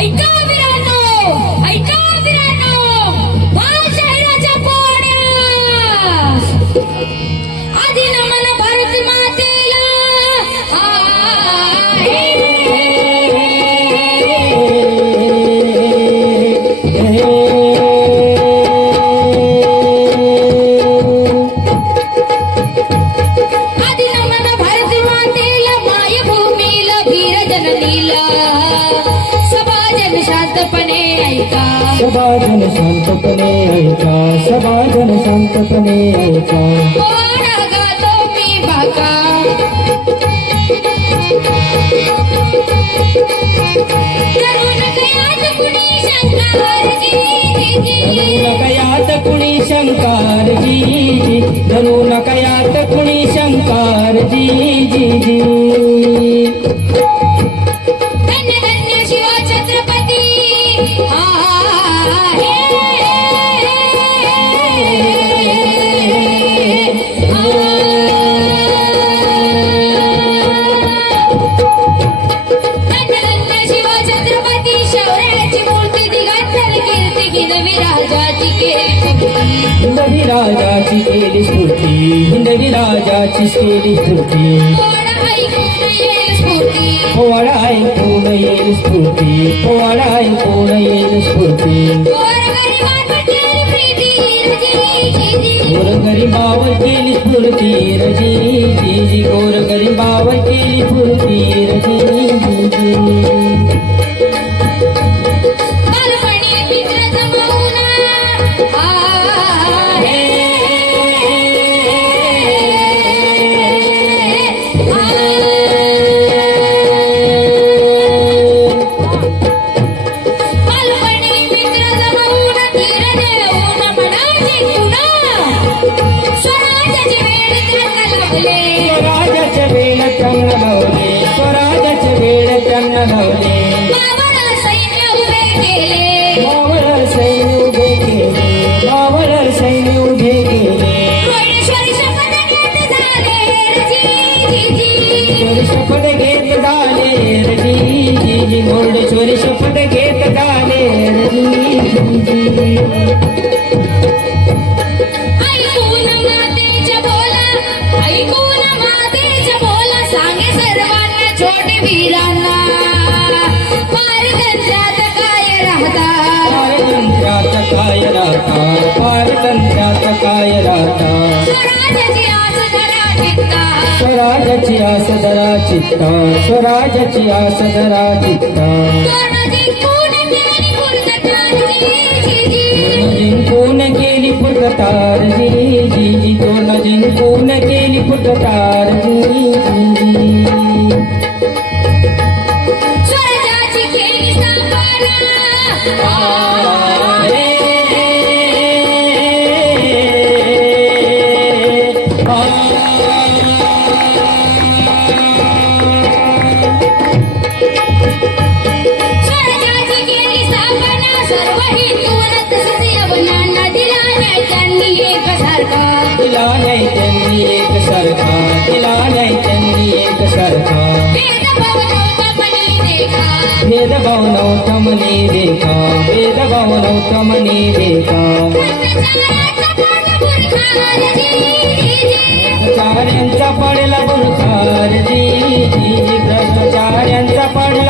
ऐका ऐका सभाजन शांतपणे ऐका सभाजन शांतपणे ऐका पोवाडा गातो मी बाका करून कुणी शंकार जी जी धनु नकयात कुणी शंकार जी जी जी. हिंदवी राजाची केली स्तुती हिंदवी राजाची केली स्तुती पोवाडा ऐकून येईल स्फूर्ती पोवाडा ऐकून येईल स्फूर्ती पोवाडा ऐकून स्वराज चिया सदरा चित्ता। स्वराज चिया सदरा चित्ता। जिंकून केली पुटतार जी। जी जी। तोरण जिंकून केली जी। जी नाही त्यांनी एक सारखा तिला नाही त्यांनी एक सारखा नव्हता मनी देखा. नव्हता मनी देखा. पडला जी भ्रष्टाचार्यांचा पडला